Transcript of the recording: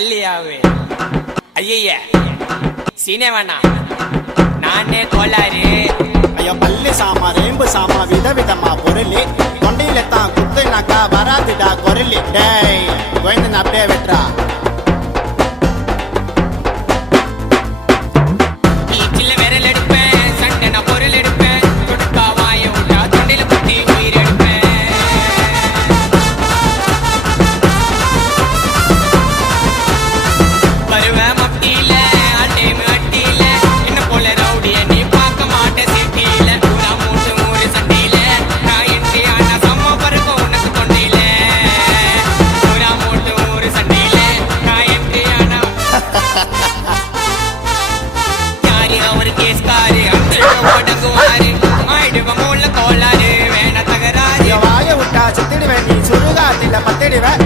தள்ளியாவே ஐய சீனே வேணாம் நானே கோளாறு ஐயோ பல்லு சாமா ரேம்பு சாமா விதவிதமா பொருளி தொண்டையில தான் குத்துனாக்கா வராதுடா குரலி டேய் கோயந்தன் அப்படியே வெட்டுறா பீச்சில் விரல் எடுப்பேன் சண்டை நான் பொருள் எடுப்பேன் கொடுப்பா வாய விட்டா தொண்டையில குத்தி உயிர் எடுப்பேன் வருவேன் மப்பியில அட்டேமு அட்டியில என்ன போல ரவுடிய நீ பார்க்க மாட்ட சிட்டியில பூரா மூட்டு மூறு சண்டையில நான் என்ட்ரி ஆனா சம்ம பருக்கும் உனக்கு தொண்டையில பூரா மூட்டு மூறு சண்டையில நான் என்ட்ரி ஆனா யாரு அவரு கேஸ்காரு அந்த ஓடங்குவாரு ஆயிடுவ மூல கோளாறு வேண தகராறு வாய விட்டா சுத்திடுவேன் நீ சுடுகாட்டில பத்திடுவேன்